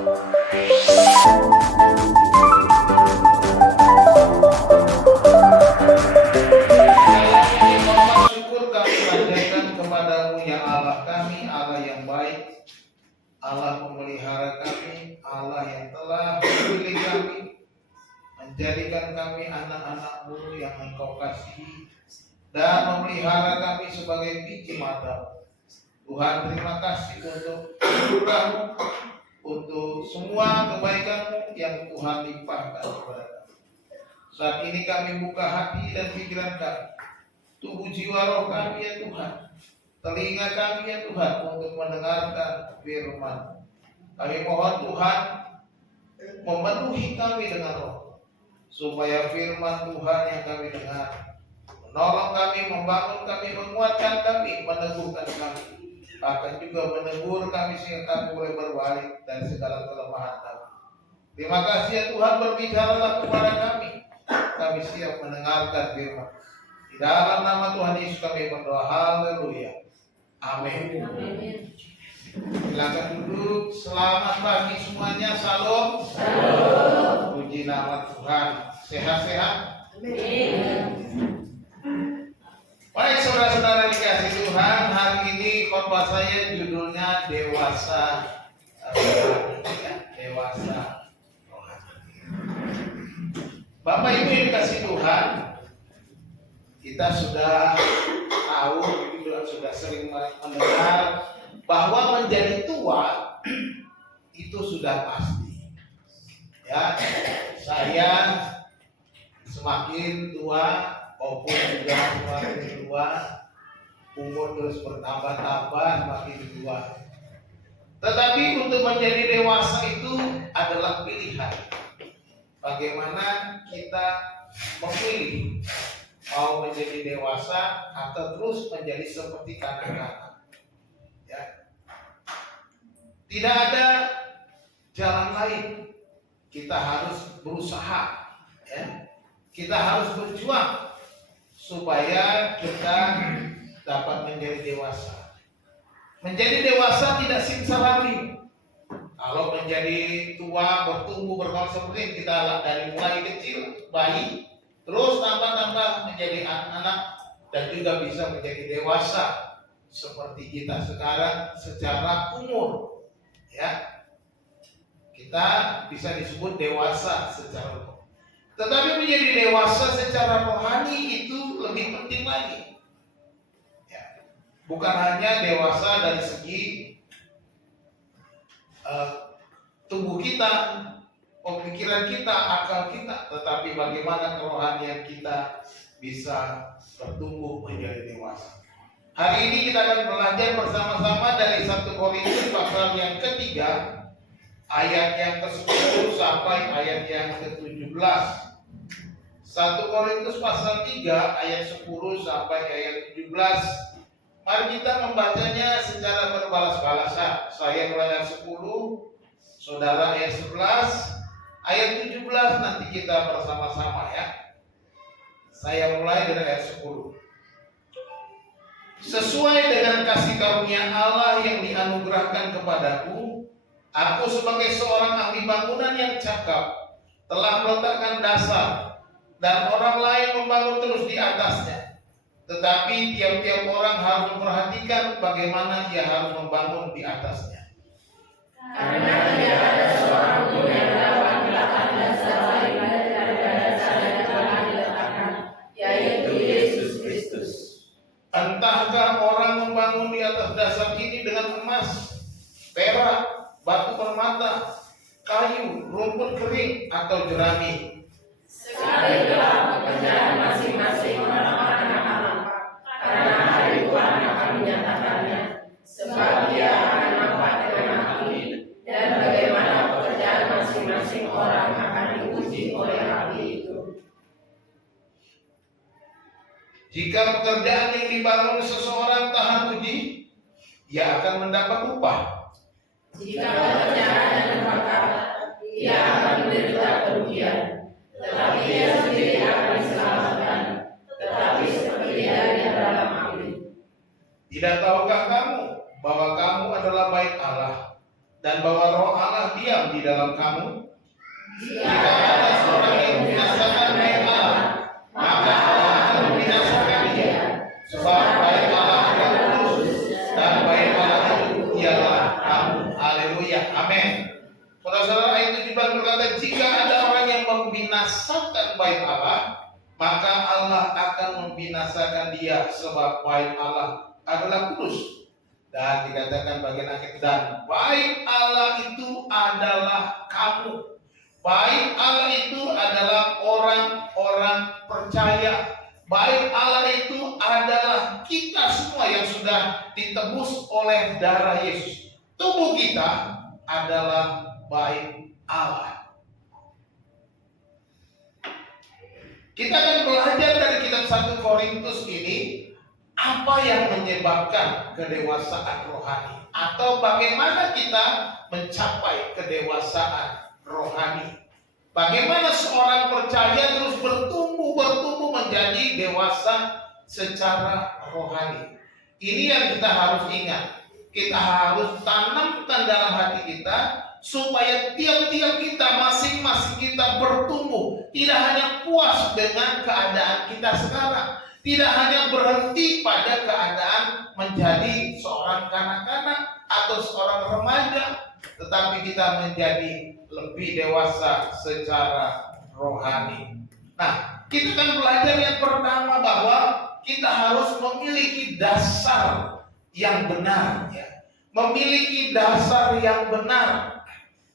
Syukur kami panjatkan kepadamu ya Allah kami, Allah yang baik, Allah memelihara kami, Allah yang telah memilih kami, menjadikan kami anak-anak-Mu yang Engkau kasihi dan memelihara kami sebagai biji mata. Tuhan, terima kasih untuk anugerah-Mu, untuk semua kebaikan-Mu yang Tuhan limpahkan kepada kami. Saat ini kami buka hati dan pikiran kami, tubuh jiwa roh kami ya Tuhan, telinga kami ya Tuhan untuk mendengarkan firman. Kami mohon Tuhan memenuhi kami dengan roh, supaya firman Tuhan yang kami dengar menolong kami, membangun kami, menguatkan kami, meneguhkan kami, bahkan juga menegur kami sehingga kami boleh berbalik dari segala kelemahan kami. Terima kasih ya Tuhan, berbicaralah kepada kami. Kami siap mendengarkan firman. Di dalam nama Tuhan Yesus kami berdoa. Haleluya. Amin. Silakan duduk. Selamat pagi semuanya. Salam. Salam. Puji nama Tuhan. Sehat-sehat. Amin. Baik saudara-saudara dikasih Tuhan, hari ini khotbah saya judulnya dewasa rohani. Dewasa rohani. Bapak Ibu yang dikasih Tuhan, kita sudah tahu, sudah sering mendengar bahwa menjadi tua itu sudah pasti. Ya, saya semakin tua, maupun juga semakin tua, umur terus bertambah-tambah, semakin tua. Tetapi untuk menjadi dewasa itu adalah pilihan. Bagaimana kita memilih mau menjadi dewasa atau terus menjadi seperti kanak-kanak. Ya. Tidak ada jalan lain. Kita harus berusaha, ya. Kita harus berjuang supaya kita dapat menjadi dewasa. Menjadi dewasa tidak simsalabim. Kalau menjadi tua, bertumbuh, berkembang seperti kita dari mulai kecil, bayi, terus tambah-tambah menjadi anak-anak dan juga bisa menjadi dewasa seperti kita sekarang secara umur. Ya, kita bisa disebut dewasa secara umur. Tetapi menjadi dewasa secara rohani itu lebih penting lagi. Ya, bukan hanya dewasa dari segi tubuh kita, pemikiran kita, akal kita, tetapi bagaimana kerohanian kita bisa bertumbuh menjadi dewasa. Hari ini kita akan belajar bersama-sama dari 1 Korintus pasal yang ketiga, ayat yang ke-10 sampai ayat yang ke-17. 1 Korintus pasal 3 ayat 10 sampai ayat 17. Mari kita membacanya secara berbalas-balasan. Saya mulai ayat 10, saudara ayat 11, ayat 17 nanti kita bersama-sama ya. Saya mulai dari ayat 10. Sesuai dengan kasih karunia Allah yang dianugerahkan kepadaku, aku sebagai seorang ahli bangunan yang cakap telah meletakkan dasar dan orang lain membangun terus di atasnya. Tetapi tiap-tiap orang harus memperhatikan bagaimana ia harus membangun di atasnya. Karena tidak ada seorang pun yang dapat meletakkan dasar lain daripada dasar yang telah diletakkan, yaitu Yesus Kristus. Entahkah orang membangun di atas dasar ini dengan emas, perak, batu permata, kayu, rumput kering, atau jerami? Sekalilah pekerjaan masing-masing orang-orang akan nampak, karena hari Tuhan akan menyatakannya, sebab Dia akan nampak dengan api, dan bagaimana pekerjaan masing-masing orang akan diuji oleh api itu. Jika pekerjaan yang dibangun seseorang tahan uji, ia akan mendapat upah. Jika pekerjaan yang terbakar, ia akan menderita kerugian, tetapi ia sendiri akan diselamatkan, tetapi seperti dari dalam api. Tidak tahukah kamu bahwa kamu adalah bait Allah dan bahwa Roh Allah diam di dalam kamu. Jika Jika ada seorang yang membinasakan baik Allah, maka Allah akan membinasakan dia. Sebab baik Allah adalah kudus, dan baik Allah itu ialah kamu. Haleluya, amin. Saudara-saudara, ayat 17 berkata, jika ada orang yang membinasakan baik Allah, maka Allah akan membinasakan dia, sebab baik Allah adalah kudus. Dan dikatakan bagian akhir, dan baik Allah itu adalah kamu. Baik Allah itu adalah orang-orang percaya. Baik Allah itu adalah kita semua yang sudah ditebus oleh darah Yesus. Tubuh kita adalah baik Allah. Kita akan belajar dari kitab 1 Korintus ini apa yang menyebabkan kedewasaan rohani, atau bagaimana kita mencapai kedewasaan rohani. Bagaimana seorang percaya terus bertumbuh menjadi dewasa secara rohani. Ini yang kita harus ingat. Kita harus tanamkan dalam hati kita supaya tiap-tiap kita, masing-masing kita bertumbuh. Tidak hanya puas dengan keadaan kita sekarang. Tidak hanya berhenti pada keadaan menjadi seorang kanak-kanak atau seorang remaja, tetapi kita menjadi lebih dewasa secara rohani. Nah, kita akan belajar yang pertama bahwa kita harus memiliki dasar yang benar, ya. Memiliki dasar yang benar.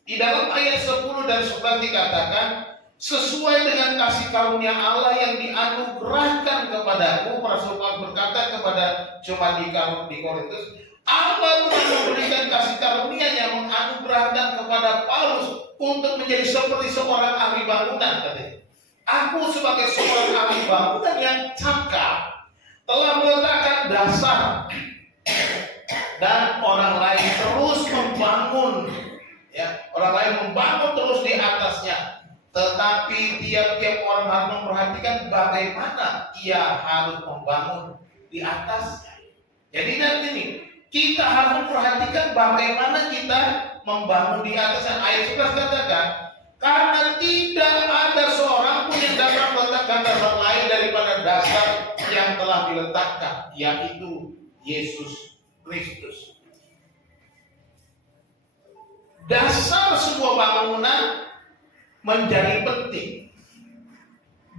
Di dalam ayat 10 dan 11 dikatakan, sesuai dengan kasih karunia Allah yang dianugerahkan kepadaku. Rasul Paulus berkata kepada jemaat di Korintus, Allah telah memberikan kasih karunia yang menganugerahkan kepada Paulus untuk menjadi seperti seorang ahli bangunan, katanya. Aku sebagai seorang ahli bangunan yang cakap telah meletakkan dasar, dan orang lain terus membangun, ya, orang lain membangun terus di atasnya. Tetapi tiap-tiap orang harus memperhatikan bagaimana ia harus membangun di atasnya. Jadi nanti nih, kita harus memperhatikan bagaimana kita membangun di atasnya. Ayat 11 katakan, karena tidak ada seorang pun yang dapat meletakkan dasar lain daripada dasar yang telah diletakkan, yaitu Yesus Kristus. Dasar sebuah bangunan menjadi penting.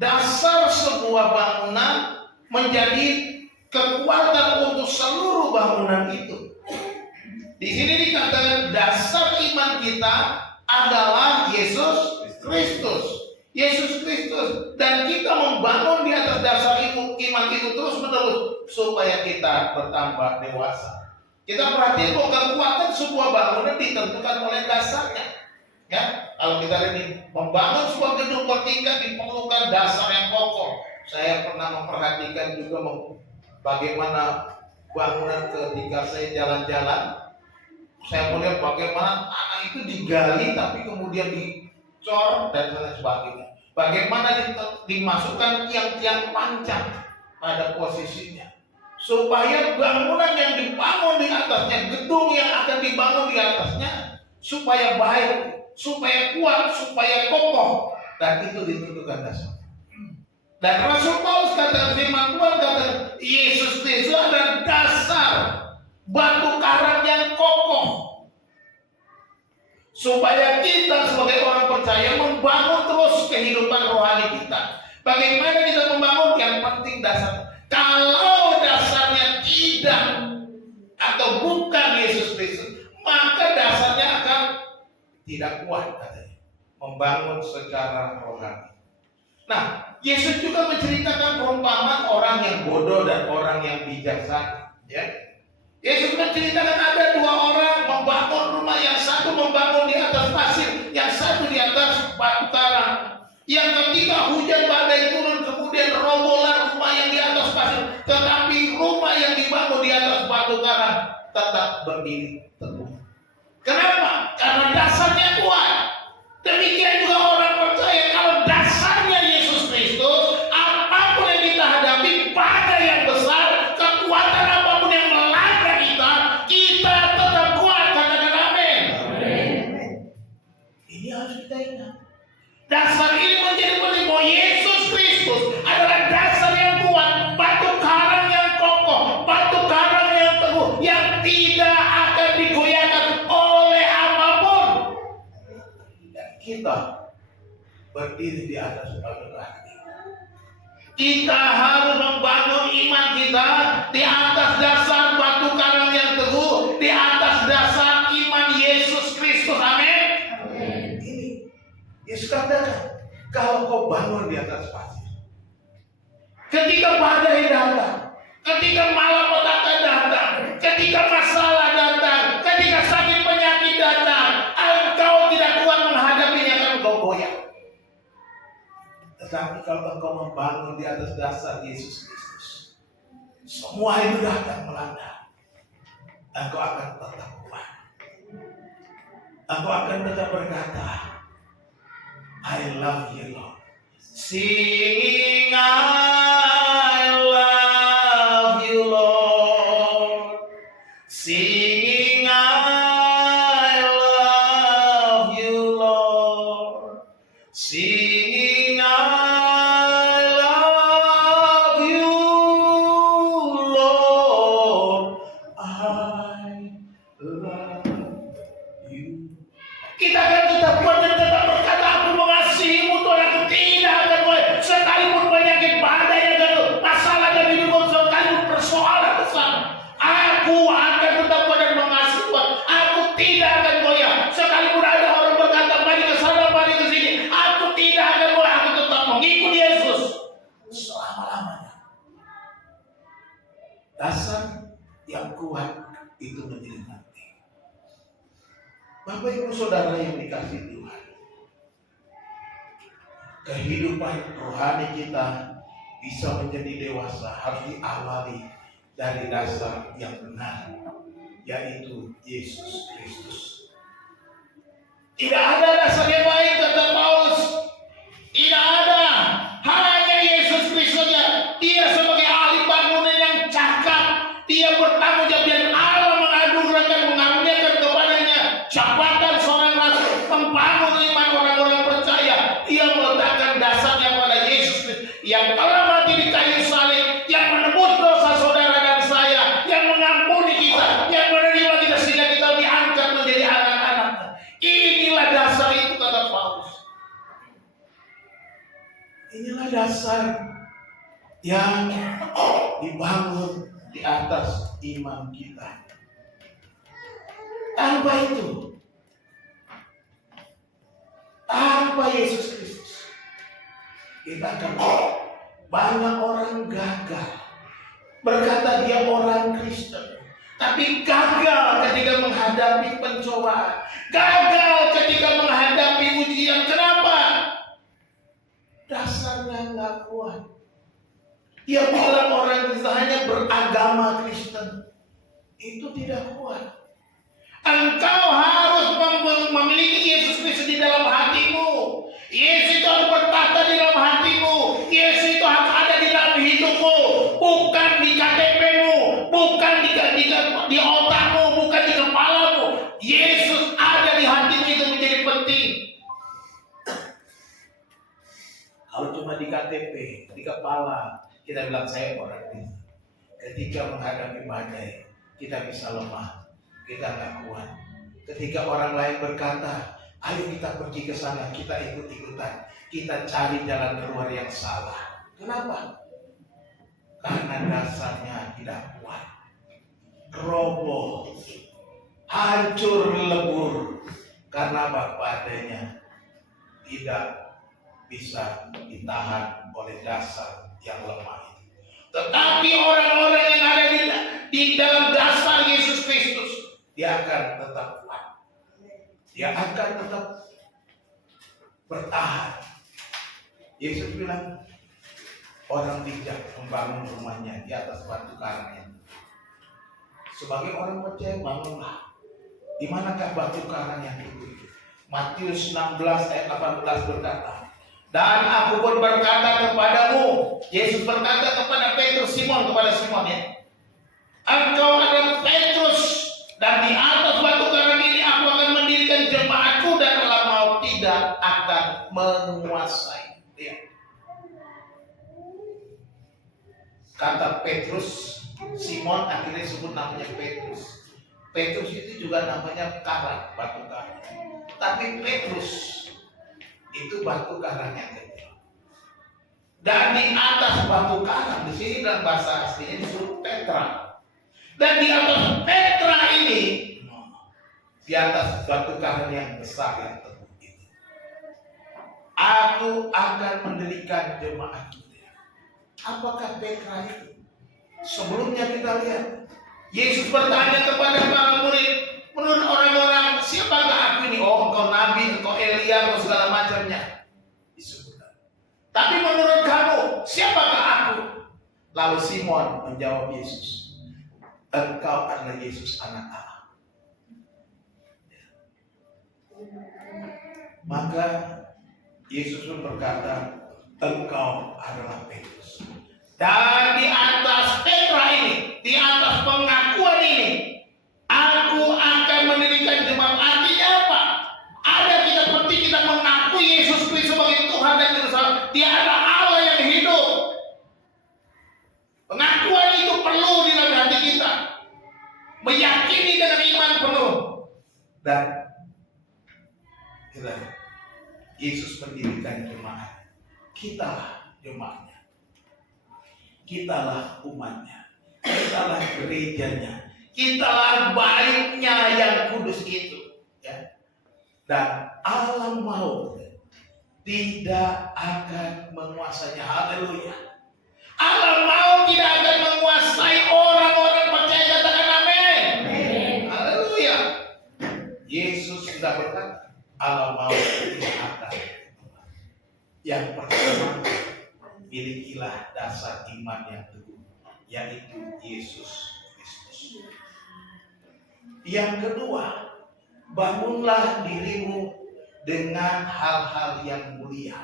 Dasar sebuah bangunan menjadi kekuatan untuk seluruh bangunan itu. Di sini dikatakan dasar iman kita adalah Yesus Kristus. Yesus Kristus, dan kita membangun di atas dasar iman itu terus menerus supaya kita bertambah dewasa. Kita perhatikan bahwa kekuatan sebuah bangunan ditentukan oleh dasarnya. Ya, kalau kita lihat membangun sebuah gedung bertingkat diperlukan dasar yang kokoh. Saya pernah memperhatikan juga bagaimana bangunan ketika saya jalan-jalan. Saya melihat bagaimana tanah itu digali tapi kemudian dicor dan sebagainya. Bagaimana dimasukkan tiang-tiang panjang pada posisinya, supaya bangunan yang dibangun di atasnya, gedung yang akan dibangun di atasnya, supaya baik, supaya kuat, supaya kokoh, dan itu ditentukan dasar. Dan Rasul Paulus kata, firman Tuhan kata, Yesus Kristus adalah dasar batu karang yang kokoh, supaya kita sebagai orang percaya membangun terus kehidupan rohani kita. Bagaimana kita membangun? Yang penting dasar. Kalau dasarnya tidak atau bukan Yesus Kristus, maka dasarnya akan tidak kuat, katanya. Membangun secara rohani. Nah, Yesus juga menceritakan perumpamaan orang yang bodoh dan orang yang bijaksana. Ya. Yesus menceritakan ada dua orang membangun rumah, yang satu membangun di atas pasir, yang satu di atas batu karang. Yang ketika hujan badai turun, kemudian robohlah rumah yang di atas pasir, tetapi rumah yang dibangun di atas batu karang tetap berdiri teguh. Kenapa? Karena dasarnya kuat. Demikian juga orang percaya, kalau dasarnya Yesus Kristus, apapun yang kita hadapi, badai yang besar, kekuatan apapun yang melanda kita, kita tetap kuat. Katakan amin. kita ingat. Dasar ini menjadi penting bahwa Yesus Kristus adalah dasar yang kuat, batu karang yang kokoh, batu karang yang teguh, yang tidak akan digoyahkan oleh apapun. Dan kita berdiri di atas batu karang. Kita harus membangun iman kita di atas dasar batu karang yang teguh, di atas dasar iman Yesus Kristus. Amin. Ini Yesus katakan, kalau kau bangun di atas pasir, ketika badai datang, ketika malapetaka datang, ketika masalah datang, ketika sakit penyakit datang, engkau tidak kuat menghadapinya karena engkau goyah. Tetapi kalau engkau membangun di atas dasar Yesus Kristus, semua itu datang melanda, engkau akan tetap kuat. Engkau akan tetap berkata, I love you, Lord. Singing, I love you, Lord. Singing, I love you, Lord. Singing, I love you, Lord. I love you. Kita akan tetap kuat dan tetap berkata, aku mengasihimu Tuhan, aku tidak akan goyah. Sekalipun penyakit badai yang datang, masalah dan hidupku, sekalipun persoalan besar, aku akan tetap kuat dan mengasihi Tuhan. Aku tidak akan goyah. Sekalipun ada orang berkata, mari ke sana, mari ke sini, aku tidak akan goyah. Aku tetap mengikuti Yesus selama-lamanya. Dasar yang kuat itu menjadi penting. Bapak Ibu Saudara yang dikasihi Tuhan, kehidupan rohani kita bisa menjadi dewasa harus diawali dari dasar yang benar, yaitu Yesus Kristus. Tidak ada dasar yang lain, kata Paulus. Tidak ada, hanya Yesus Kristus. Dia sebagai ahli bangunan yang cakap, dia bertanggung jawab dan Allah mengaruniakan kepadanya jabatan seorang rasul, membangun iman orang-orang percaya. Dia meletakkan dasarnya pada Yesus Kristus yang telah mati di kayu salib, yang menebus dosa saudara dan saya, yang mengampuni kita, yang menerima kita sehingga kita diangkat menjadi anak-anak. Inilah dasar itu, kata Paulus. Inilah dasar yang dibangun di atas iman kita. Tanpa itu, tanpa Yesus Kristus, kita akan banyak orang gagal berkata dia orang Kristen, tapi gagal ketika menghadapi pencobaan, gagal ketika menghadapi ujian. Kenapa? Dasarnya nggak kuat. Dia bilang orang Kristen hanya beragama Kristen, itu tidak kuat. Engkau harus memiliki Yesus Kristus di dalam hatimu. Yesus itu harus bertata di dalam hatimu. Yesus itu harus ada di dalam hidupmu, bukan di KTP-mu, bukan di otakmu, bukan di kepalamu. Yesus ada di hatimu, itu menjadi penting. Kalau cuma di KTP, di kepala, kita bilang saya orang Kristen. Ketika menghadapi badai, kita bisa lemah. Kita nggak kuat. Ketika orang lain berkata, ayo kita pergi ke sana, kita ikut-ikutan, kita cari jalan keluar yang salah. Kenapa? Karena dasarnya tidak kuat, roboh, hancur lebur. Karena badainya tidak bisa ditahan oleh dasar yang lemah itu. Tetapi orang-orang yang ada di dalam dasar Yesus Kristus, dia akan tetap kuat. Dia akan tetap bertahan. Yesus bilang, orang bijak membangun rumahnya di atas batu karang. Sebagai orang percaya, bangunlah. Di manakah batu karang yang itu? Matius 16 ayat 18 berkata, dan aku pun berkata kepadamu, Yesus berkata kepada Petrus, kepada Simon ya, engkau adalah Petrus, dan di atas batu karang ini aku akan mendirikan jemaatku, dan Allah mau tidak akan menguasai. Lihat. Kata Petrus, Simon akhirnya disebut namanya Petrus. Petrus itu juga namanya karang, batu karang. Tapi Petrus itu batu karang yang kecil. Dan di atas batu karang, di sini dalam bahasa aslinya disebut Petra. Dan di atas Petra ini, di atas batu karang yang besar yang teguh itu, aku akan mendirikan jemaatku. Apakah Petra itu? Sebelumnya kita lihat Yesus bertanya kepada para murid, menurut orang-orang siapakah aku ini? Oh, engkau nabi, engkau Elia, engkau segala macamnya disebutkan. Tapi menurut kamu siapakah aku? Lalu Simon menjawab Yesus, engkau adalah Yesus anak Allah. Maka Yesus pun berkata, engkau adalah Petrus. Dan di atas Petra ini, di atas pengakuan ini, aku akan mendirikan jemaat. Artinya apa? Ada kita penting kita mengakui Yesus Kristus sebagai Tuhan dan Juru Selamat. Dia adalah Allah yang hidup. Pengakuan itu perlu di dalam hati kita. Meyakini dengan iman penuh. Dan Yesus mendirikan jemaat. Kitalah jemaatnya. Kitalah umatnya. Kitalah gerejanya. Kitalah baiknya yang kudus itu. Ya. Dan Allah mau tidak akan menguasainya. Haleluya. Allah mau tidak akan menguasai orang-orang percaya. Katakan amin. Haleluya. Yesus sudah berkata, Allah mau tidak akan. Yang pertama, milikilah dasar iman yang teguh, yaitu Yesus Kristus. Yang kedua, bangunlah dirimu dengan hal-hal yang mulia.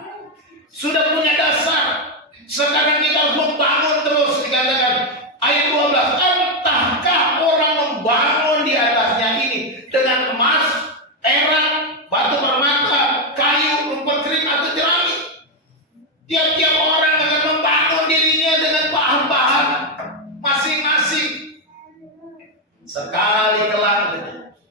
Sudah punya dasar, sekarang kita harus membangun terus. Dikatakan ayat 12, entahkah orang membangun di atasnya ini dengan emas, perak, batu permata, kayu, rumput kering atau jerami. Tiap-tiap orang akan membangun dirinya dengan bahan-bahan masing-masing. Sekali kelak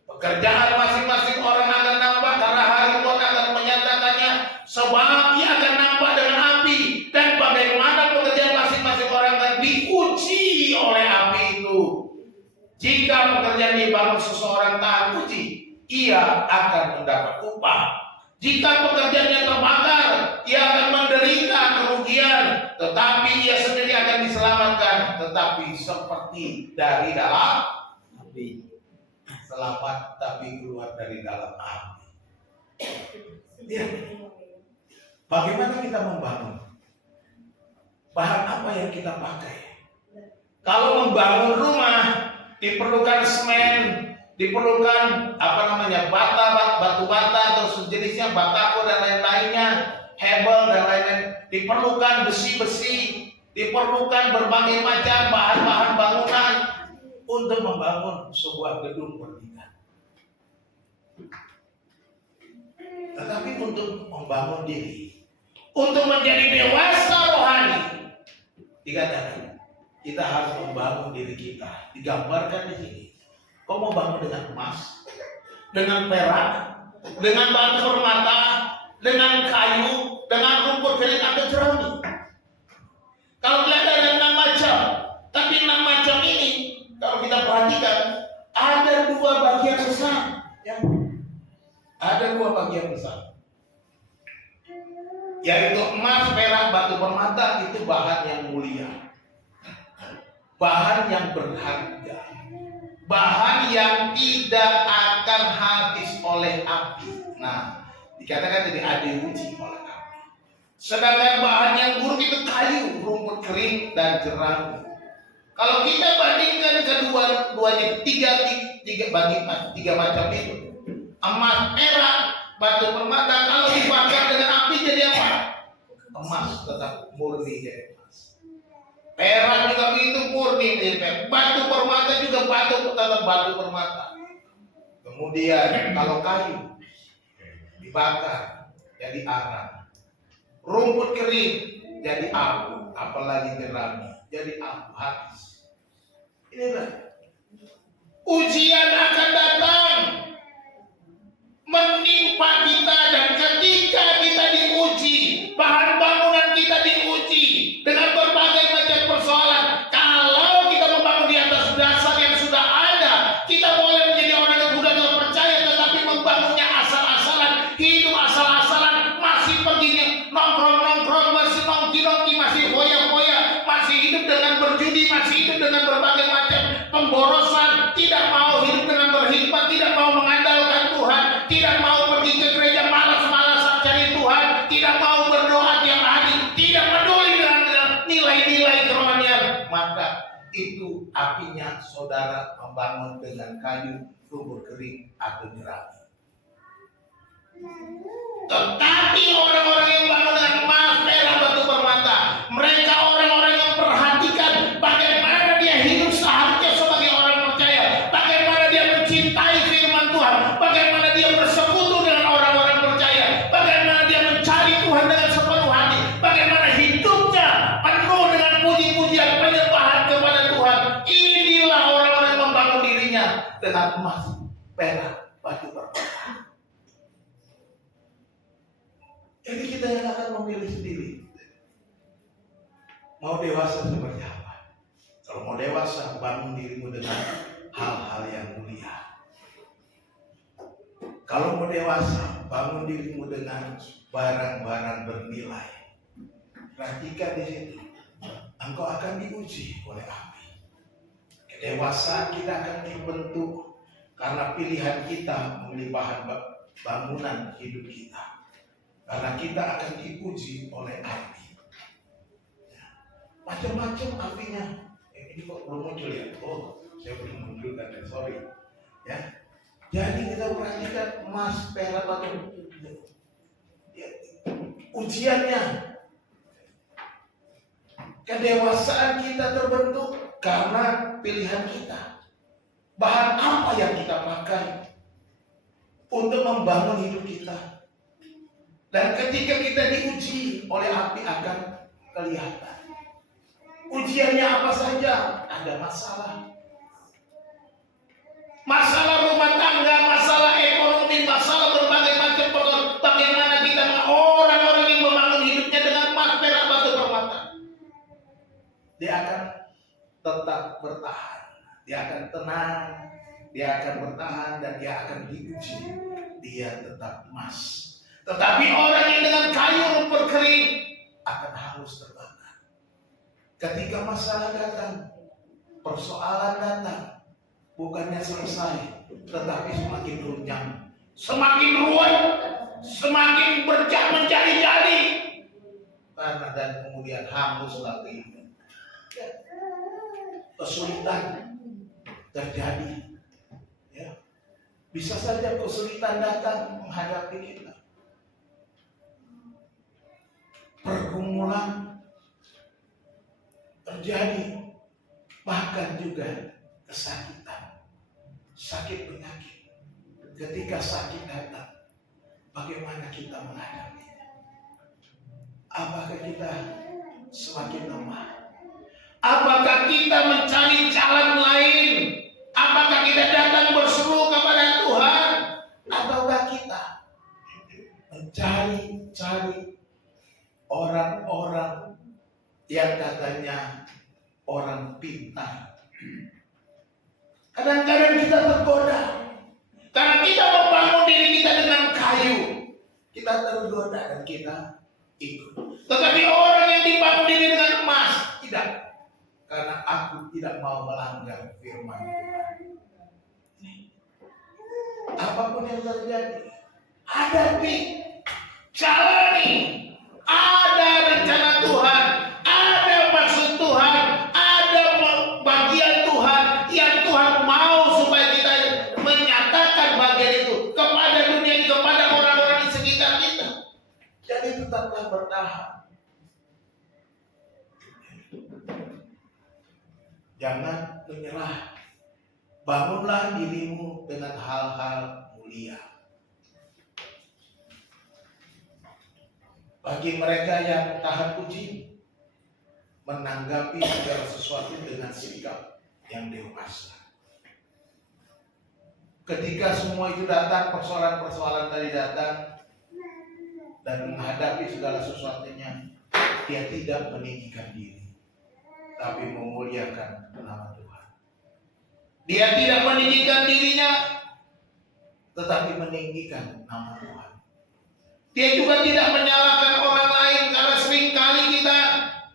pekerjaan masing-masing orang akan nampak karena hari Tuhan akan menyatakannya. Sebab ia akan nampak dengan api. Dan bagaimana pekerjaan masing-masing orang akan diuji oleh api itu. Jika pekerjaan dibangun seseorang tahan uji, ia akan mendapat upah. Jika pekerjaannya terbakar, ia akan menderita kerugian, tetapi ia sendiri akan diselamatkan, tetapi seperti dari dalam api. Selamat tapi keluar dari dalam api. Ya. Bagaimana kita membangun? Bahan apa yang kita pakai? Kalau membangun rumah, diperlukan semen, diperlukan batu bata atau sejenisnya, batako dan lain-lainnya, hebel dan lain-lain. Diperlukan besi-besi, diperlukan berbagai macam bahan-bahan bangunan untuk membangun sebuah gedung pernikahan. Tetapi untuk membangun diri, untuk menjadi dewasa rohani, dikatakan kita harus membangun diri kita. Digambarkan di sini. Kau mau bangun dengan emas, dengan perak, dengan batu permata, dengan kayu, dengan rumput kering atau jerami. Kalau lihat ada 6 macam, tapi 6 macam ini kalau kita perhatikan ada 2 bagian besar. Ya. Ada 2 bagian besar, yaitu emas, perak, batu permata. Itu bahan yang mulia, bahan yang berharga, bahan yang tidak akan habis oleh api. Nah, dikatakan jadi ada diuji oleh api. Sedangkan bahan yang buruk itu kayu, rumput kering, dan jerami. Kalau kita bandingkan kedua-duanya, tiga macam itu, emas, perak, batu permata, kalau dibakar dengan api jadi apa? Emas tetap murni jadi emas. Perak juga begitu murni jadi perak. Batu permata juga tetap batu permata. Kemudian kalau kayu dibakar jadi arang. Rumput kering jadi abu, apalagi jerami jadi abu habis. Inilah ujian akan datang menimpa kita, dan ketika kita diuji, bahan bangunan kita diuji dengan berbagai macam persoalan. Kalau kita membangun di atas dasar yang sudah ada, kita boleh menjadi orang yang mudah terpercaya, tetapi membangunnya asal-asalan, hidup asal-asalan, masih perginya nongkrong-nongkrong, masih nongki-nongki, masih foya-foya, masih hidup dengan berjudi, masih hidup dengan berbagai macam pemborosan, tidak mau hidup dengan berhikmat, tidak mau mengandalkan Tuhan, tidak mau pergi ke gereja, malas-malasan cari Tuhan, tidak mau berdoa tiap hari, tidak peduli dengan nilai-nilai kerohanian, maka itu apinya saudara membangun dengan kayu, rumput kering atau jerami. Tetapi orang-orang yang bangun dengan emas, perak, batu permata, mereka orang-orang yang perhatikan bagaimana dia hidup seharusnya sebagai orang percaya, bagaimana dia mencintai firman Tuhan, bagaimana dia bersekutu dengan orang-orang percaya, bagaimana dia mencari Tuhan dengan sepenuh hati, bagaimana hidupnya penuh dengan puji-pujian penyembahan kepada Tuhan. Inilah orang-orang yang membangun dirinya dengan emas, perak, batu permata. Jadi kita yang akan memilih sendiri mau dewasa seperti apa. Kalau mau dewasa, bangun dirimu dengan hal-hal yang mulia. Kalau mau dewasa, bangun dirimu dengan barang-barang bernilai. Perhatikan di situ, engkau akan diuji oleh api. Kedewasaan kita akan dibentuk karena pilihan kita memilih bahan bangunan hidup kita. Karena kita akan diuji oleh api. Macam-macam apinya. Ini kok belum muncul ya? Oh, saya belum munculkan, sorry. Ya. Jadi kita perhatikan emas, perak, batu. Ya. Ujiannya. Kedewasaan kita terbentuk karena pilihan kita. Bahan apa yang kita pakai untuk membangun hidup kita. Dan ketika kita diuji oleh api akan kelihatan. Ujiannya apa saja? Ada masalah. Masalah rumah tangga, masalah ekonomi, masalah berbagai macam persoalan. Bagaimana kita orang-orang yang membangun hidupnya dengan emas, perak, batu permata. Dia akan tetap bertahan. Dia akan tenang. Dia akan bertahan dan dia akan diuji. Dia tetap emas. Tetapi orang yang dengan kayu rumput kering akan hangus terbakar. Ketika masalah datang, persoalan datang, bukannya selesai, tetapi semakin runjang, semakin ruwet, semakin menjadi-jadi. Karena dan kemudian hanguslah kehidupan. Kesulitan terjadi. Ya. Bisa saja kesulitan datang menghadapi kita. Pergumulan terjadi, bahkan juga kesakitan, sakit penyakit. Ketika sakit datang, bagaimana kita menghadapinya? Apakah kita semakin lemah? Apakah kita mencari jalan lain? Apakah kita datang berseru kepada Tuhan? Ataukah kita mencari orang-orang yang katanya orang pintar? Kadang-kadang kita tergoda. Karena kita membangun diri kita dengan kayu. Kita tergoda dan kita ikut. Tetapi orang yang dibangun diri dengan emas, tidak. Karena aku tidak mau melanggar firman Tuhan. Apapun yang terjadi, hadapi, jalani. Ada rencana Tuhan, ada maksud Tuhan, ada bagian Tuhan yang Tuhan mau supaya kita menyatakan bagian itu kepada dunia ini, kepada orang-orang di sekitar kita. Jadi tetaplah bertahan. Jangan menyerah. Bangunlah dirimu dengan hal-hal mulia. Bagi mereka yang tahan uji, menanggapi segala sesuatu dengan sikap yang dewasa. Ketika semua itu datang, persoalan-persoalan tadi datang, dan menghadapi segala sesuatunya, dia tidak meninggikan diri, tapi memuliakan nama Tuhan. Dia tidak meninggikan dirinya, tetapi meninggikan nama Tuhan. Dia juga tidak menyalahkan orang lain, karena seringkali kita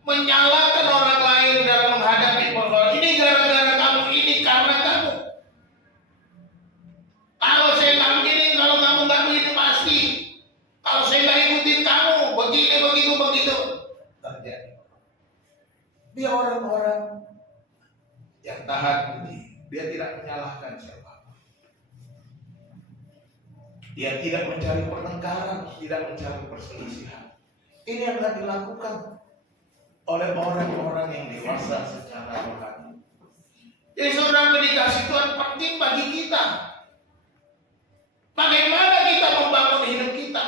menyalahkan orang lain dalam menghadapi persoalan. Ini gara-gara kamu, ini karena kamu. Kalau saya nggak begini, kalau kamu nggak begini pasti. Kalau saya nggak ikutin kamu, begini, begitu. Terjadi. Dia orang-orang yang tahan uji. Dia tidak menyalahkan siapa. Dia tidak mencari pertengkaran, tidak mencari perselisihan. Ini yang akan dilakukan oleh orang-orang yang dewasa secara rohani. Jadi saudara, dedikasi Tuhan penting bagi kita. Bagaimana kita membangun hidup kita?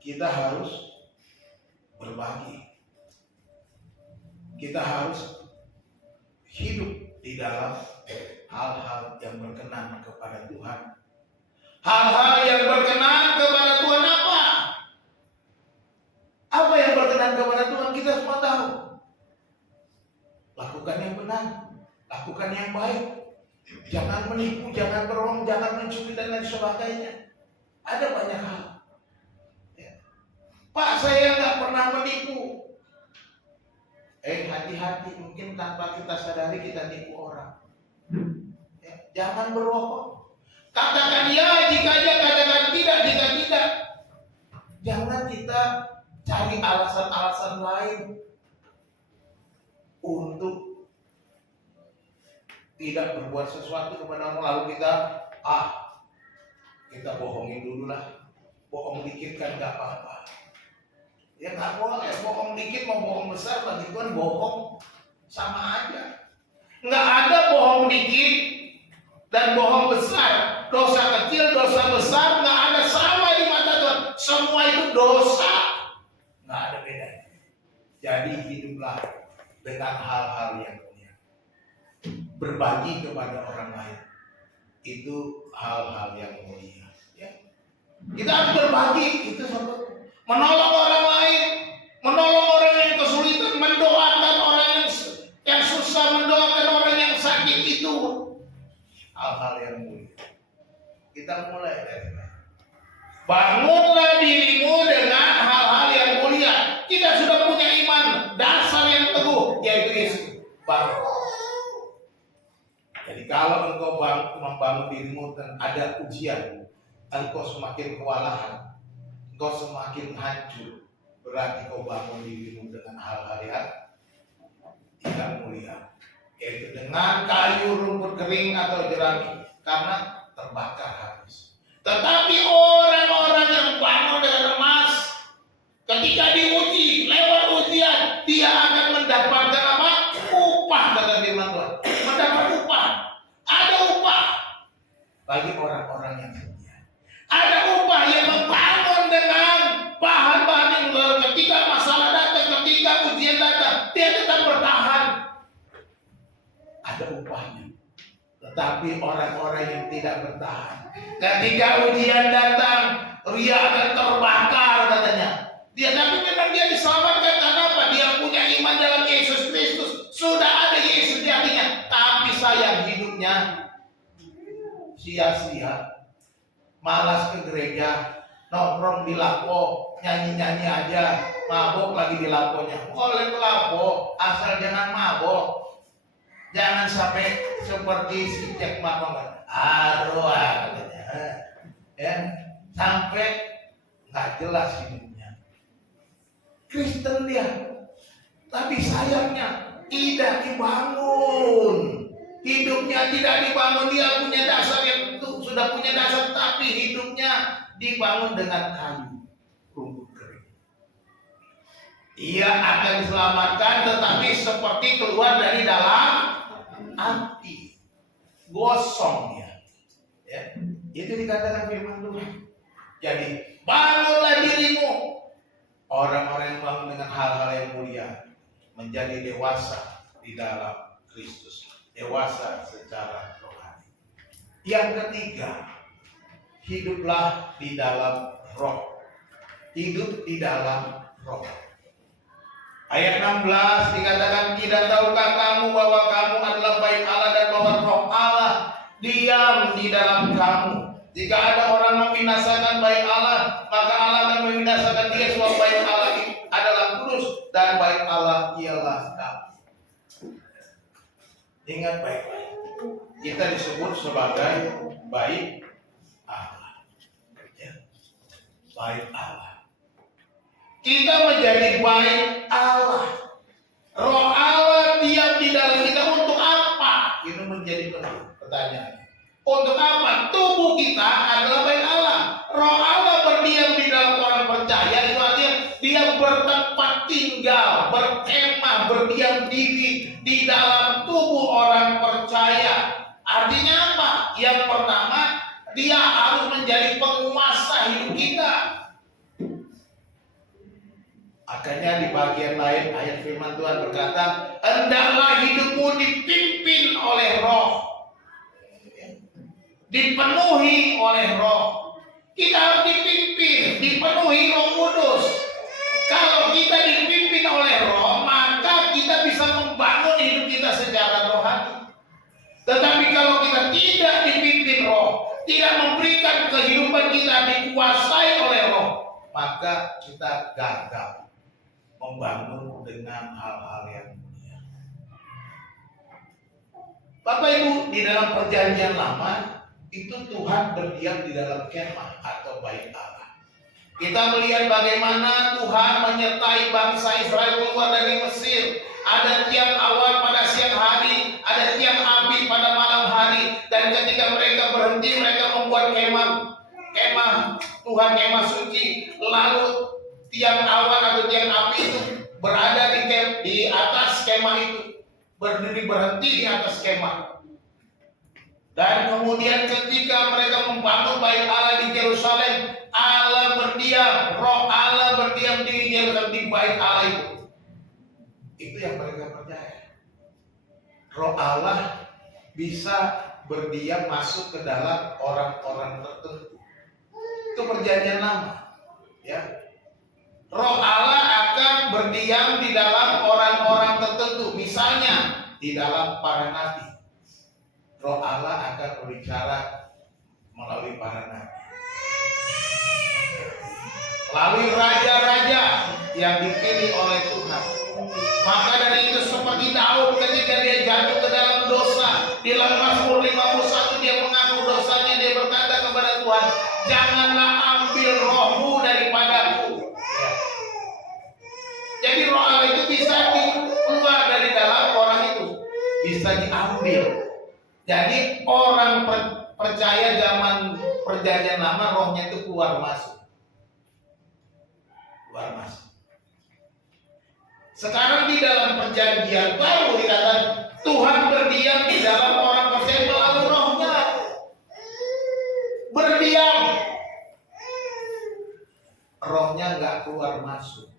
Kita harus berbagi. Kita harus hidup di dalam hal-hal yang berkenan kepada Tuhan. Hal-hal yang berkenan kepada Tuhan apa? Apa yang berkenan kepada Tuhan? Kita semua tahu. Lakukan yang benar, lakukan yang baik. Jangan menipu, jangan berbohong, jangan mencuri dan lain sebagainya. Ada banyak hal. Ya. Pak, saya nggak pernah menipu. Hati-hati, mungkin tanpa kita sadari kita nipu orang. Ya, jangan berbohong. Katakan ya jika ya, katakan tidak jika tidak. Jangan kita cari alasan-alasan lain untuk tidak berbuat sesuatu kepada orang, lalu kita bohongin dulu lah. Bohong dikit kan nggak apa-apa. Ya nggak boleh, bohong dikit mau bohong besar bagi Tuhan bohong sama aja. Nggak ada bohong dikit dan bohong besar. Dosa kecil, dosa besar nggak ada sama di mata Tuhan. Semua itu dosa, nggak ada bedanya. Jadi hiduplah dengan hal-hal yang mulia. Berbagi kepada orang lain itu hal-hal yang mulia. Ya. Kita harus berbagi, itu satu. Menolong orang lain, menolong orang yang kesulitan, mendoakan orang yang susah, mendoakan orang yang sakit, itu hal-hal yang mulia. Kita mulai dari mana? Bangunlah dirimu dengan hal-hal yang mulia. Kita sudah punya iman dasar yang teguh, yaitu Yesus. Bangun. Jadi kalau engkau membangun dirimu dan ada ujian, engkau semakin kewalahan, engkau semakin hancur, berarti kau bangun dirimu dengan hal-hal yang tidak mulia, yaitu dengan kayu, rumput kering atau jerami, karena terbakar habis. Tetapi orang-orang yang bangun dengan emas, ketika diuji, lewat ujian, dia akan mendapatkan apa? Upah, kata firman Tuhan. Mendapat upah. Ada upah bagi orang-orang yang setia. Ada upah yang membangun dengan bahan-bahan yang ketika masalah datang, ketika ujian datang, dia tetap bertahan. Ada upahnya. Tetapi orang-orang yang tidak bertahan, ketika ujian datang, dia akan terbakar katanya. Tapi memang dia diselamatkan karena apa? Dia punya iman dalam Yesus Kristus. Sudah ada Yesus di hatinya. Tapi sayang hidupnya sia-sia. Malas ke gereja, nongkrong di lapo, nyanyi-nyanyi aja, mabok lagi di laponya. Boleh ke lapo, asal jangan mabok. Jangan sampai seperti si Jack Mapang, arwah katanya. Ya, sampai nggak jelas hidupnya. Kristen dia, tapi sayangnya tidak dibangun. Hidupnya tidak dibangun, dia punya dasar yang sudah punya dasar, tapi hidupnya dibangun dengan kayu, rumput kering. Ia akan diselamatkan, tetapi seperti keluar dari dalam api, gosong ya. Itu dikatakan firman Tuhan. Jadi bangunlah dirimu. Orang-orang yang bangun dengan hal-hal yang mulia menjadi dewasa di dalam Kristus. Dewasa secara rohani. Yang ketiga, hiduplah di dalam roh. Hidup di dalam roh. Ayat 16 dikatakan, tidak tahukah kamu bahwa kamu adalah bait Allah dan bahwa roh Allah diam di dalam kamu. Jika ada orang membinasakan bait Allah, maka Allah akan membinasakan dia, sebab bait Allah adalah kudus dan bait Allah ialah kamu. Ingat baik-baik, kita disebut sebagai bait Allah. Ya. Bait Allah. Kita menjadi bait Allah. Roh Allah diam di dalam kita untuk apa? Itu menjadi pertanyaan. Untuk apa? Tubuh kita adalah bait Allah. Roh Allah berdiam di dalam orang percaya. Itu artinya dia bertempat tinggal, berkemah, berdiam diri di dalam tubuh orang percaya. Artinya apa? Yang pertama, dia harus menjadi penguasa hidup kita. Makanya di bagian lain ayat firman Tuhan berkata, hendaklah hidupmu dipimpin oleh roh, dipenuhi oleh roh. Kita harus dipimpin, dipenuhi Roh Kudus. Kalau kita dipimpin oleh roh, maka kita bisa membangun hidup kita secara rohani. Tetapi kalau kita tidak dipimpin roh, tidak memberikan kehidupan kita dikuasai oleh roh, maka kita gagal membangun dengan hal-hal yang mulia. Bapak Ibu, di dalam perjanjian lama itu Tuhan berdiam di dalam kemah atau bait Allah. Kita melihat bagaimana Tuhan menyertai bangsa Israel keluar dari Mesir. Ada tiang awan pada siang hari, ada tiang api pada malam hari, dan ketika mereka berhenti, mereka membuat kemah Tuhan, kemah suci. Lalu tiang awan atau tiang api itu berada di atas kemah itu, berdiri berhenti di atas kemah. Dan kemudian ketika mereka membangun bait Allah di Yerusalem, Allah berdiam, roh Allah berdiam di Yerusalem, di bait Allah itu. Itu yang mereka percaya. Roh Allah bisa berdiam masuk ke dalam orang-orang tertentu. Itu perjanjian lama, ya. Roh Allah akan berdiam di dalam orang-orang tertentu, misalnya di dalam para nabi. Roh Allah akan berbicara melalui para nabi, melalui raja-raja yang dipilih oleh Tuhan. Maka dari itu seperti Daud ketika dia jatuh ke dalam dosa, di dalam Mazmur 51 dia mengaku dosanya, dia berkata kepada Tuhan, janganlah ambil rohmu daripadaku. Jadi roh Allah itu bisa keluar dari dalam orang itu, bisa diambil. Jadi orang percaya zaman perjanjian lama rohnya itu keluar masuk. Keluar masuk. Sekarang di dalam perjanjian baru dikatakan Tuhan berdiam di dalam orang percaya melalui rohnya. Berdiam. Rohnya nggak keluar masuk.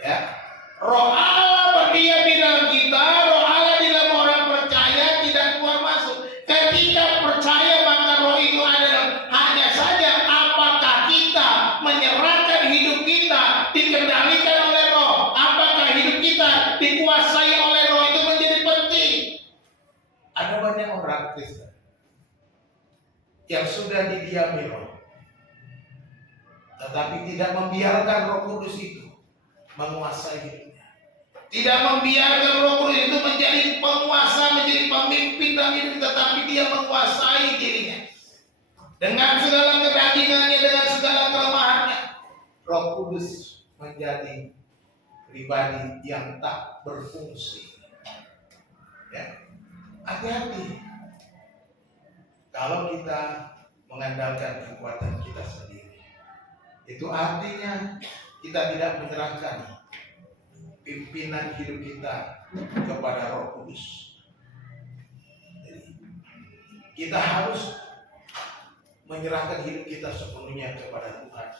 Ya. Roh Allah berdiam di dalam kita, roh Allah di dalam orang percaya tidak keluar masuk. Ketika percaya maka roh itu ada. Hanya saja apakah kita menyerahkan hidup kita dikendalikan oleh roh? Apakah hidup kita dikuasai oleh roh? Itu menjadi penting. Ada banyak orang Kristen yang sudah didiami roh, tetapi tidak membiarkan Roh Kudus itu menguasai hidupnya. Tidak membiarkan Roh Kudus itu menjadi penguasa, menjadi pemimpin dalam hidup, tetapi dia menguasai dirinya dengan segala kedagingannya, dengan segala kelemahannya. Roh Kudus menjadi pribadi yang tak berfungsi. Ya, hati-hati kalau kita mengandalkan kekuatan kita sendiri. Itu artinya kita tidak menyerahkan pimpinan hidup kita kepada Roh Kudus. Jadi, kita harus menyerahkan hidup kita sepenuhnya kepada Tuhan,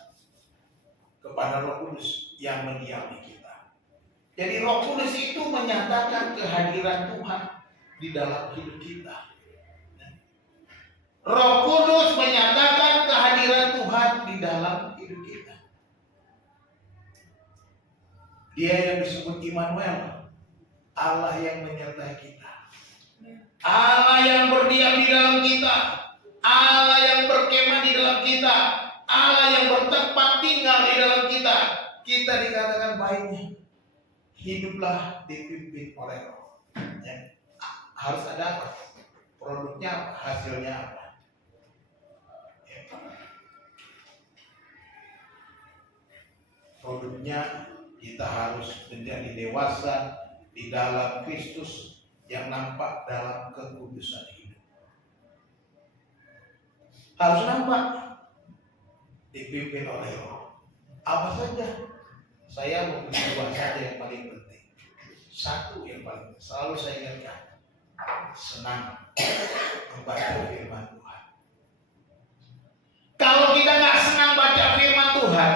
kepada Roh Kudus yang mendiami kita. Jadi Roh Kudus itu menyatakan kehadiran Tuhan di dalam hidup kita. Roh Kudus menyatakan kehadiran Tuhan di dalam hidup kita. Dia yang disebut Immanuel, Allah yang menyertai kita, Allah yang berdiam di dalam kita, Allah yang berkemah di dalam kita, Allah yang bertempat tinggal di dalam kita. Kita dikatakan baiknya hiduplah dipimpin oleh Roh. Ya. Harus ada apa? Produknya apa? Hasilnya apa? Ya. Produknya kita harus menjadi dewasa di dalam Kristus yang nampak dalam kekudusan hidup. Harus nampak dipimpin oleh Roh. Apa saja? Saya mempunyai dua saja yang paling penting. Satu yang paling penting, selalu saya ingatkan, senang membaca firman Tuhan. Kalau kita nggak senang baca firman Tuhan,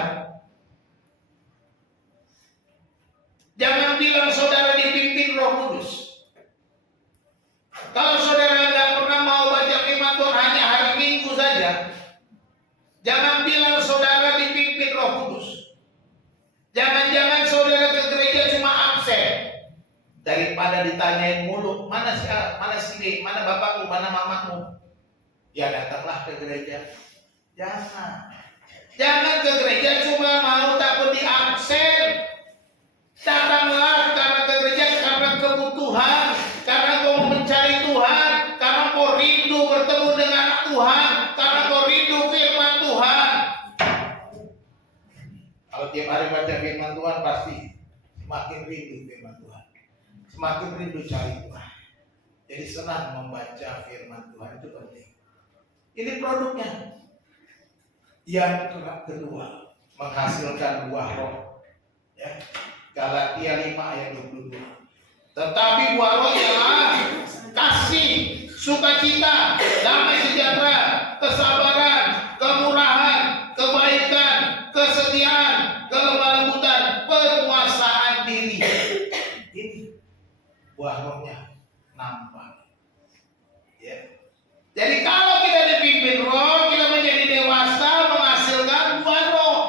jangan bilang saudara dipimpin Roh Kudus. Kalau saudara nggak pernah mau baca firman Tuhan hanya hari Minggu saja, jangan bilang saudara dipimpin Roh Kudus. Jangan-jangan saudara ke gereja cuma absen. Daripada ditanyain mulu, mana si, mana bapakmu, mana mamamu, ya datanglah ke gereja. Jangan ke gereja cuma mau takut di absen. Datanglah karena ke gereja karena kebutuhan, karena kau mencari Tuhan, karena kau rindu bertemu dengan Tuhan, karena kau rindu firman Tuhan. Kalau tiap hari baca firman Tuhan pasti semakin rindu firman Tuhan, semakin rindu cari Tuhan. Jadi senang membaca firman Tuhan, itu penting. Ini produknya. Yang kedua, menghasilkan buah roh. Ya. Galatia 5 ayat 22. Tetapi buah roh ialah kasih, sukacita, damai sejahtera, kesabaran, kemurahan, kebaikan, kesetiaan, kelemah lembutan, penguasaan diri. Ini buah rohnya nampak. Ya. Jadi kalau kita dipimpin Roh, kita menjadi dewasa, menghasilkan buah roh.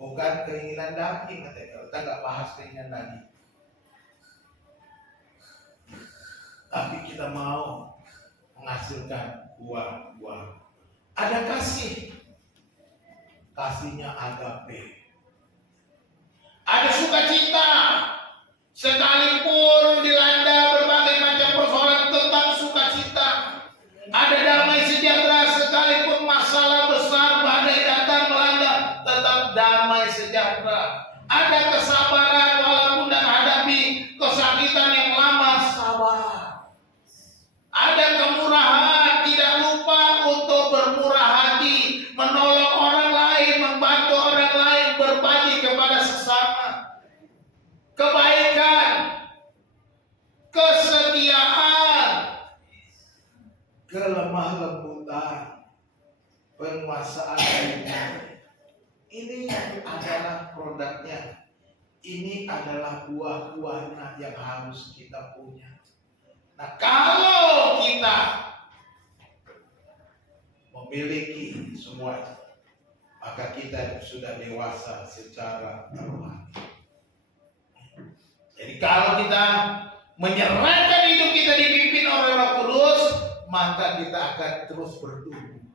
Bukan keinginan daging, katanya. Kita nggak bahas keinginan daging. Tapi kita mau menghasilkan buah-buah. Ada kasih. Kasihnya agape. Ada sukacita. Sekalipun dilanda berbagai macam persoalan, tetap sukacita. Ada damai sejahtera, sekalipun masalah besar badai datang melanda, tetap damai sejahtera. Ada kesabaran walaupun menghadapi kesakitan yang lama, sabar. Ada kemurahan, tidak lupa untuk bermurah hati, menolong orang lain, membantu orang lain, berbagi kepada sesama. Kebaikan, kesetiaan, kelemah lembutan, penguasaan diri. Ini adalah produknya. Ini adalah buah-buahnya yang harus kita punya. Nah, kalau kita memiliki semua, maka kita sudah dewasa secara rohani. Jadi kalau kita menyerahkan hidup kita dipimpin oleh Roh Kudus, maka kita akan terus bertumbuh.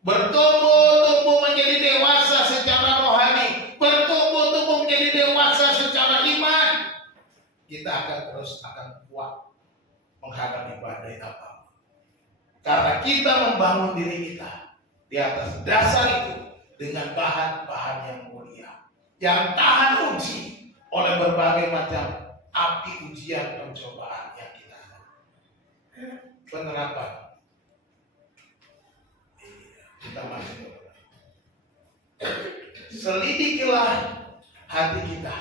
Bertumbuh menjadi dewasa secara rohani, bertumbuh menjadi dewasa secara iman. Kita akan kuat menghadapi badai apapun. Karena kita membangun diri kita di atas dasar itu dengan bahan-bahan yang mulia, yang tahan uji oleh berbagai macam api ujian pencobaan yang kita ada. Penerapan. Kita masih selidikilah hati kita.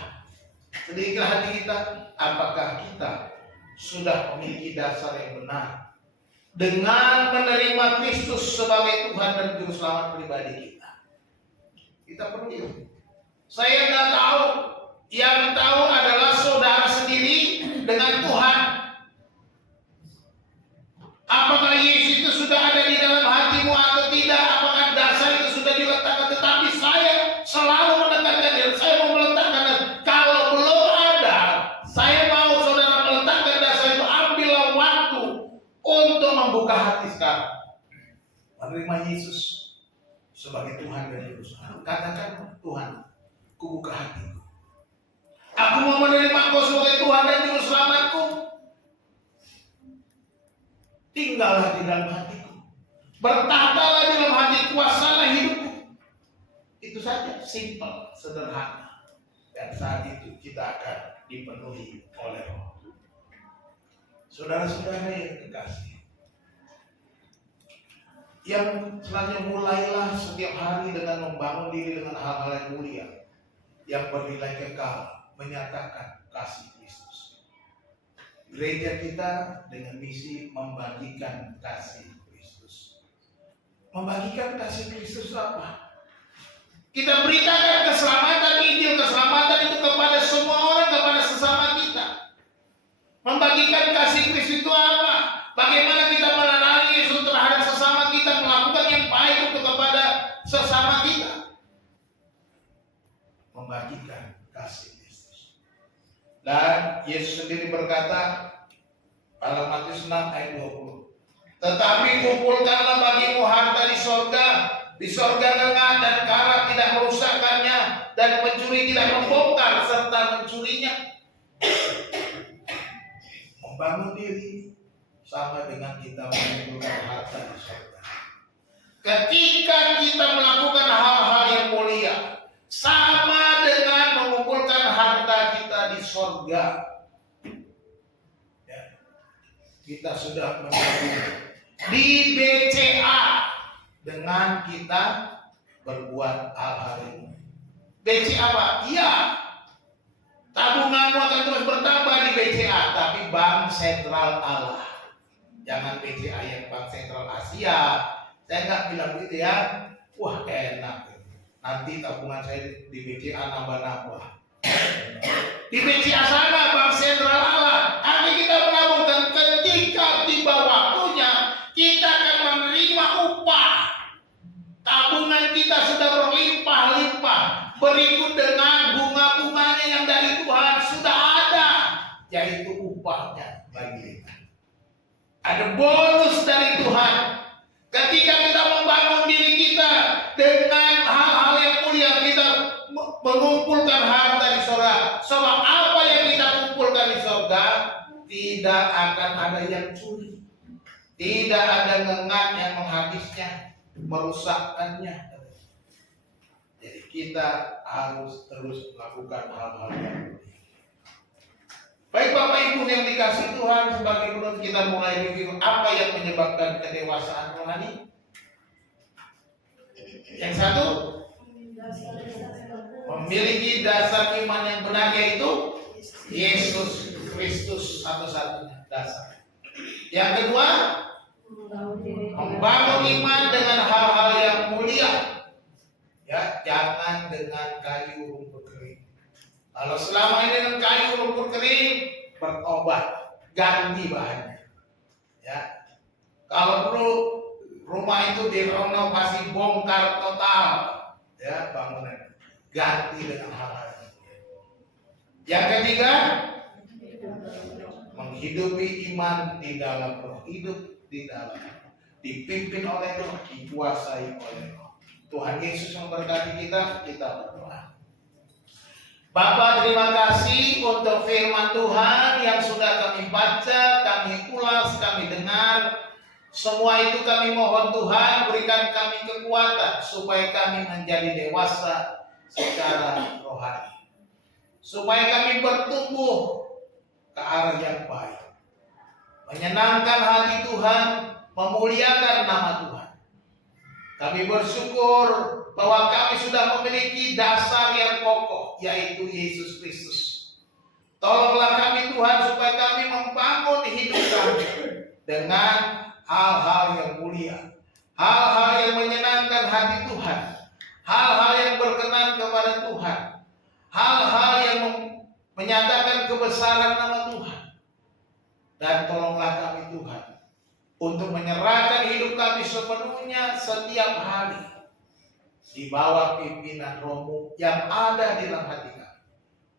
Selidikilah hati kita, apakah kita sudah memiliki dasar yang benar dengan menerima Kristus sebagai Tuhan dan Juru Selamat pribadi kita. Kita perlu itu. Saya nggak tahu, yang tahu adalah saudara sendiri dengan Tuhan. Apakah Yesus itu sudah ada di dalam hatimu atau tidak? Apakah dasar itu sudah diletakkan? Tetapi saya selalu menekankan diri, saya mau meletakkan. Kalau belum ada, saya mau saudara meletakkan dasar itu. Ambillah waktu untuk membuka hati sekarang. Menerima Yesus sebagai Tuhan dan Juru Selamat. Katakan, Tuhan, ku buka hatiku. Aku mau menerima Engkau sebagai Tuhan dan Juru Selamatku. Tinggallah di dalam hatiku, bertatalah di dalam hati, kuasalah hidupku. Itu saja, simple, sederhana. Dan saat itu kita akan dipenuhi oleh Roh. Saudara-saudara yang kekasih, yang selanjutnya, mulailah setiap hari dengan membangun diri dengan hal-hal yang mulia, yang bernilai kekal, menyatakan kasih Kristus. Gereja kita dengan misi membagikan kasih Kristus. Membagikan kasih Kristus apa? Kita beritakan keselamatan, Injil keselamatan itu kepada semua orang, kepada sesama kita. Membagikan kasih Kristus itu apa? Bagaimana kita melayani Yesus terhadap sesama kita, melakukan yang baik untuk kepada sesama kita. Membagikan kasih. Dan Yesus sendiri berkata dalam Matius 6 ayat 20, tetapi kumpulkanlah bagimu harta di sorga. Di sorga lengah dan karat tidak merusakkannya, dan pencuri tidak membongkar serta mencurinya. Membangun diri sama dengan kita mengumpulkan harta di sorga. Ketika kita melakukan hal-hal yang mulia, sama dengan mengumpulkan harta kita di sorga. Ya. Kita sudah menabung di BCA dengan kita berbuat hal-hal ini. BCA apa? Iya, tabunganmu akan terus bertambah di BCA, tapi Bank Sentral Allah. Jangan BCA yang Bank Sentral Asia. Saya nggak bilang gitu ya. Wah, enak. Nanti tabungan saya di BCA nambah-nambah. Di BCA sana, Bank Sentral Allah. Nanti kita menabung, dan ketika tiba waktunya, kita akan menerima upah. Tabungan kita sudah berlimpah-limpah. Berikut dengan bunga-bunganya yang dari Tuhan sudah ada, yaitu upahnya bagi kita. Ada bonus dari Tuhan. Ketika kita membangun diri kita dengan hal-hal yang mulia, kita mengumpulkan harta di surga. Sebab apa yang kita kumpulkan di surga, tidak akan ada yang curi, tidak ada ngengat yang menghabisnya, merusakkannya. Jadi kita harus terus melakukan hal-hal yang mulia. Baik Bapak Ibu yang dikasih Tuhan, sebagai penutup kita mulai review apa yang menyebabkan kedewasaan rohani. Yang satu, memiliki dasar iman yang benar, yaitu Yesus Kristus satu-satunya dasar. Yang kedua, membangun iman dengan hal-hal yang mulia. Ya, jangan dengan kayu rumput kering. Kalau selama ini dengan kayu rumput kering, bertobat, ganti bahannya. Ya, kalau perlu rumah itu direnovasi, bongkar total, ya bangunan, ganti dengan hal-hal yang mulia. Yang ketiga, menghidupi iman di dalam Roh, hidup di dalam, dipimpin oleh Roh, dikuasai oleh Roh. Tuhan Yesus memberkati kita berdoa. Bapa, terima kasih untuk firman Tuhan yang sudah kami baca, kami ulas, kami dengar. Semua itu kami mohon Tuhan berikan kami kekuatan supaya kami menjadi dewasa secara rohani. Supaya kami bertumbuh ke arah yang baik. Menyenangkan hati Tuhan, memuliakan nama Tuhan. Kami bersyukur bahwa kami sudah memiliki dasar yang kokoh, yaitu Yesus Kristus. Tolonglah kami Tuhan supaya kami membangun hidup kami dengan hal-hal yang mulia, hal-hal yang menyenangkan hati Tuhan, hal-hal yang berkenan kepada Tuhan, hal-hal yang menyatakan kebesaran nama Tuhan. Dan tolonglah kami Tuhan untuk menyerahkan hidup kami sepenuhnya setiap hari di bawah pimpinan Roh-Mu yang ada di dalam hati kami.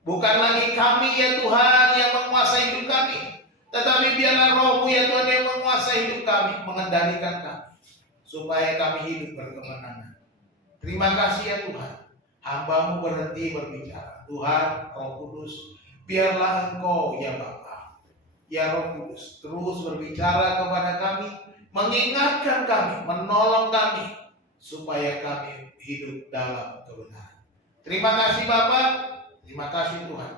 Bukan lagi kami ya Tuhan yang menguasai hidup kami, tetapi biarlah Roh-Mu ya Tuhan yang menguasai hidup kami, mengendalikan kami, supaya kami hidup berkemenangan. Terima kasih ya Tuhan, hamba-Mu berhenti berbicara. Tuhan Roh Kudus, biarlah Engkau ya Bapa, ya Roh Kudus, terus berbicara kepada kami, mengingatkan kami, menolong kami, supaya kami hidup dalam kebenaran. Terima kasih Bapa, terima kasih Tuhan.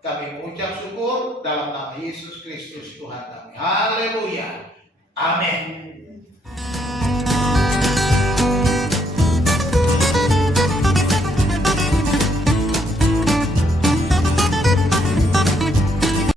Kami mengucap syukur dalam nama Yesus Kristus Tuhan kami. Haleluya. Amin.